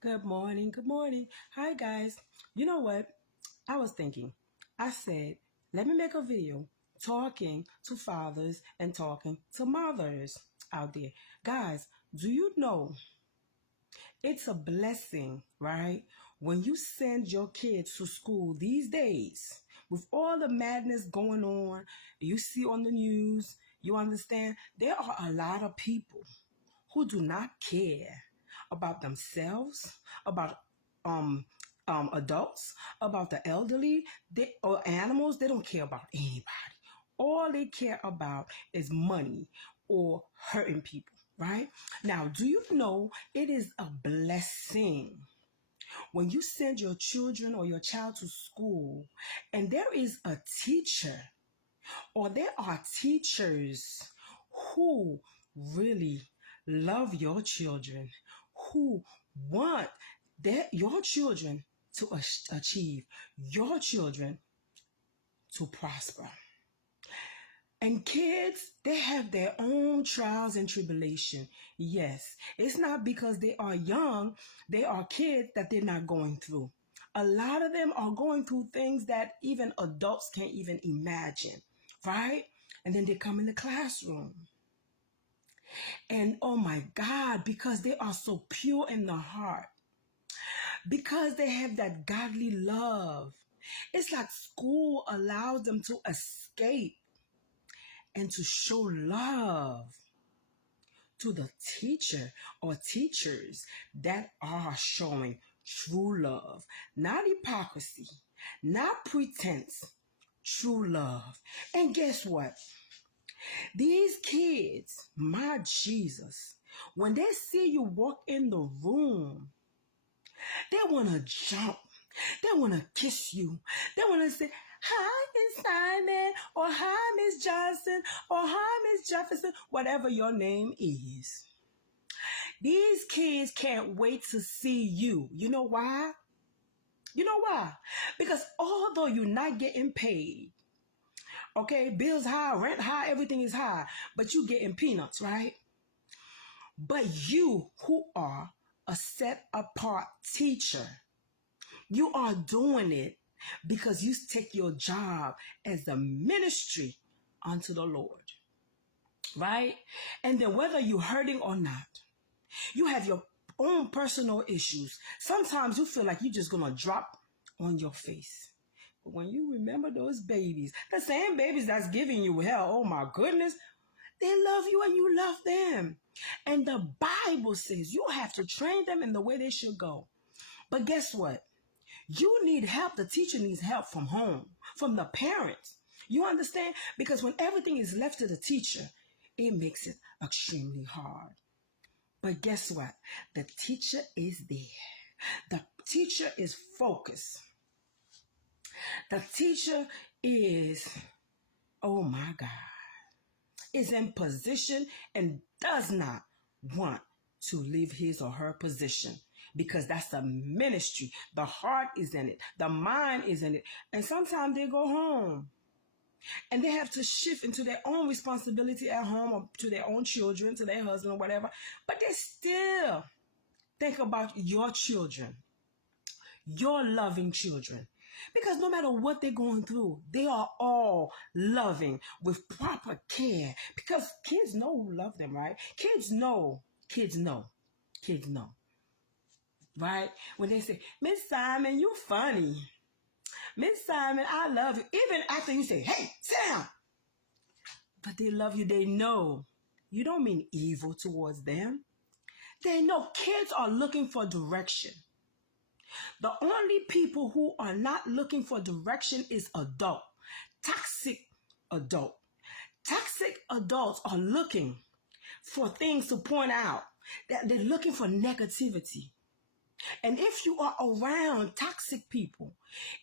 Good morning. Good morning. Hi, guys. You know what? I was thinking, I said, let me make a video talking to fathers and talking to mothers out there. Guys, do you know it's a blessing, right? When you send your kids to school these days, with all the madness going on, you see on the news, you understand, there are a lot of people who do not care about themselves, about um adults, about the elderly, or animals. They don't care about anybody. All they care about is money or hurting people, right? Now, do you know it is a blessing when you send your children or your child to school and there is a teacher or there are teachers who really love your children, who want your children to achieve, your children to prosper. And kids, they have their own trials and tribulation. Yes, it's not because they are young, they are kids that they're not going through. A lot of them are going through things that even adults can't even imagine, right? And then they come in the classroom. And oh my God, because they are so pure in the heart, because they have that godly love, it's like school allows them to escape and to show love to the teacher or teachers that are showing true love, not hypocrisy, not pretense, true love. And guess what? These kids, my Jesus, when they see you walk in the room, they want to jump. They want to kiss you. They want to say, hi, Miss Simon, or hi, Miss Johnson, or hi, Miss Jefferson, whatever your name is. These kids can't wait to see you. You know why? You know why? Because although you're not getting paid, okay, bills high, rent high, everything is high, but you getting peanuts, right? But you who are a set apart teacher, you are doing it because you take your job as a ministry unto the Lord, right? And then whether you're hurting or not, you have your own personal issues. Sometimes you feel like you're just going to drop on your face. But when you remember those babies, the same babies that's giving you hell, oh my goodness, they love you and you love them. And the Bible says you have to train them in the way they should go. But guess what? You need help. The teacher needs help from home, from the parents. You understand? Because when everything is left to the teacher, it makes it extremely hard. But guess what? The teacher is there. The teacher is focused. The teacher is, oh my God, is in position and does not want to leave his or her position because that's the ministry. The heart is in it. The mind is in it. And sometimes they go home and they have to shift into their own responsibility at home or to their own children, to their husband or whatever. But they still think about your children, your loving children. Because no matter what they're going through, they are all loving with proper care. Because kids know who love them, right? Kids know. Kids know. Kids know. Right? When they say, Miss Simon, you funny. Miss Simon, I love you. Even after you say, hey, sit down. But they love you. They know. You don't mean evil towards them. They know kids are looking for direction. The only people who are not looking for direction is adult. Toxic adult. Toxic adults are looking for things to point out. They're looking for negativity. And if you are around toxic people,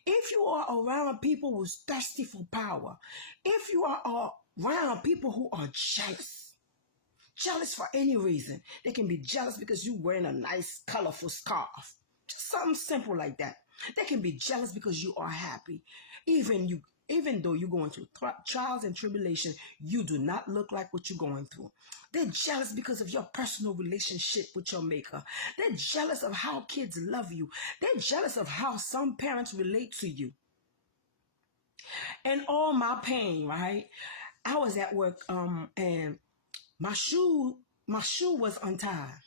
if you are around people who's thirsty for power, if you are around people who are jealous for any reason, they can be jealous because you're wearing a nice, colorful scarf. Just something simple like that. They can be jealous because you are happy. Even you Even though you're going through trials and tribulation, you do not look like what you're going through. They're jealous because of your personal relationship with your maker. They're jealous of how kids love you. They're jealous of how some parents relate to you. And all my pain, right? I was at work, and my shoe was untied.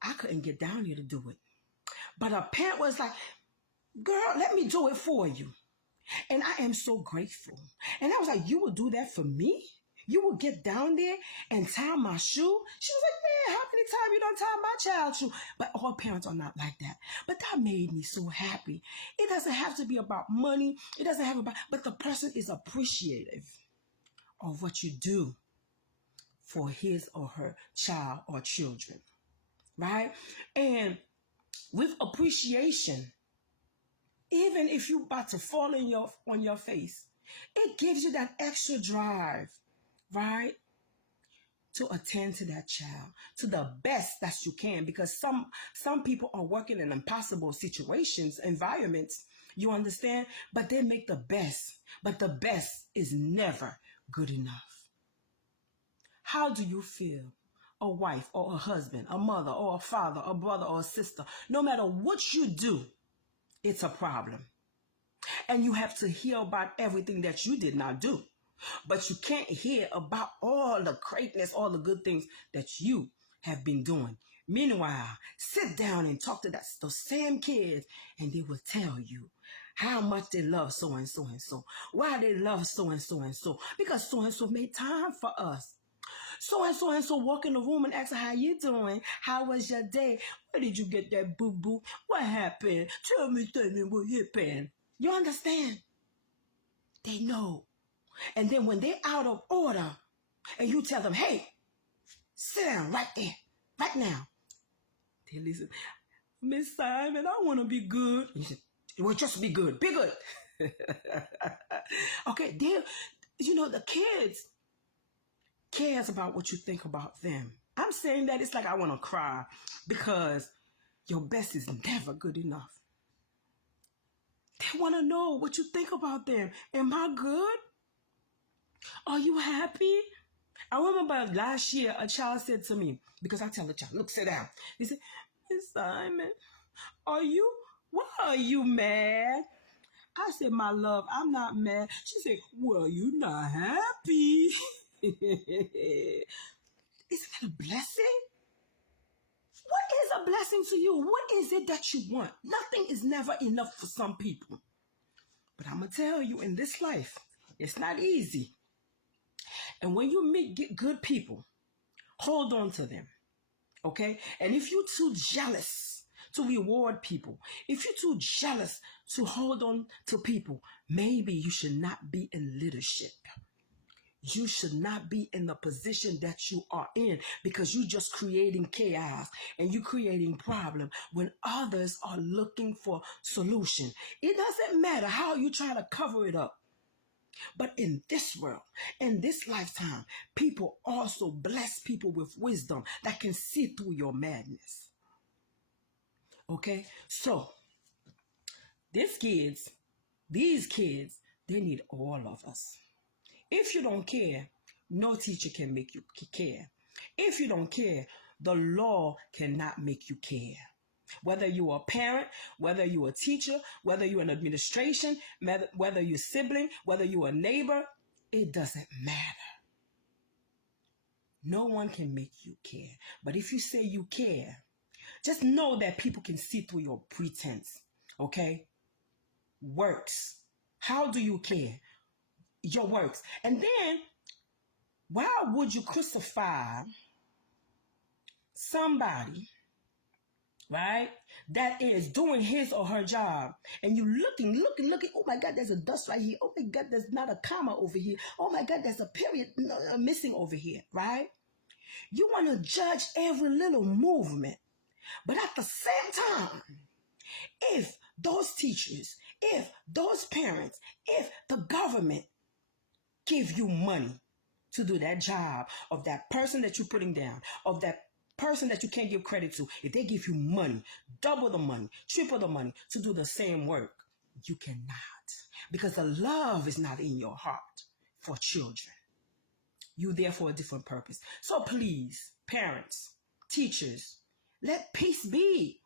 I couldn't get down here to do it. But a parent was like, girl, let me do it for you. And I am so grateful. And I was like, you will do that for me? You will get down there and tie my shoe? She was like, man, how many times you done tie my child's shoe? But all parents are not like that. But that made me so happy. It doesn't have to be about money. It doesn't have about, but the person is appreciative of what you do for his or her child or children, right? And with appreciation, even if you're about to fall on your face, it gives you that extra drive, right? To attend to that child to the best that you can, because some people are working in impossible situations, environments, you understand? But they make the best, but the best is never good enough. How do you feel? A wife or a husband, a mother or a father, a brother or a sister, no matter what you do, it's a problem. And you have to hear about everything that you did not do. But you can't hear about all the greatness, all the good things that you have been doing. Meanwhile, sit down and talk to those same kids, and they will tell you how much they love so and so and so. Why they love so and so and so. Because so and so made time for us. So and so walk in the room and ask, how you doing? How was your day? Where did you get that boo-boo? What happened? Tell me what happened. You understand? They know. And then when they're out of order and you tell them, hey, sit down right there, right now. They listen, Miss Simon, I want to be good. You said, well, just be good. Be good. Okay, the kids cares about what you think about them. I'm saying that it's like I want to cry because your best is never good enough. They want to know what you think about them. Am I good? Are you happy? I remember last year a child said to me, because I tell the child, look, sit down. He said, Miss Simon, why are you mad? I said, my love, I'm not mad. She said, well, you're not happy. Isn't that a blessing? What is a blessing to you? What is it that you want? Nothing is never enough for some people. But I'm going to tell you, in this life, it's not easy. And when you meet good people, hold on to them, okay? And if you're too jealous to reward people, if you're too jealous to hold on to people, maybe you should not be in leadership. You should not be in the position that you are in, because you're just creating chaos and you're creating problem when others are looking for solution. It doesn't matter how you try to cover it up. But in this world, in this lifetime, people also bless people with wisdom that can see through your madness. Okay? So, these kids, they need all of us. If you don't care, no teacher can make you care. If you don't care, the law cannot make you care. Whether you're a parent, whether you're a teacher, whether you're an administration, whether you're a sibling, whether you're a neighbor, it doesn't matter. No one can make you care. But if you say you care, just know that people can see through your pretense, okay? Works. How do you care? Your works. And then, why would you crucify somebody, right, that is doing his or her job, and you looking, oh my God, there's a dust right here. Oh my God, there's not a comma over here. Oh my God, there's a period missing over here, right? You want to judge every little movement. But at the same time, if those teachers, if those parents, if the government give you money to do that job of that person that you're putting down, of that person that you can't give credit to, if they give you money, double the money, triple the money to do the same work, you cannot. because the love is not in your heart for children. You there for a different purpose. So please, parents, teachers, let peace be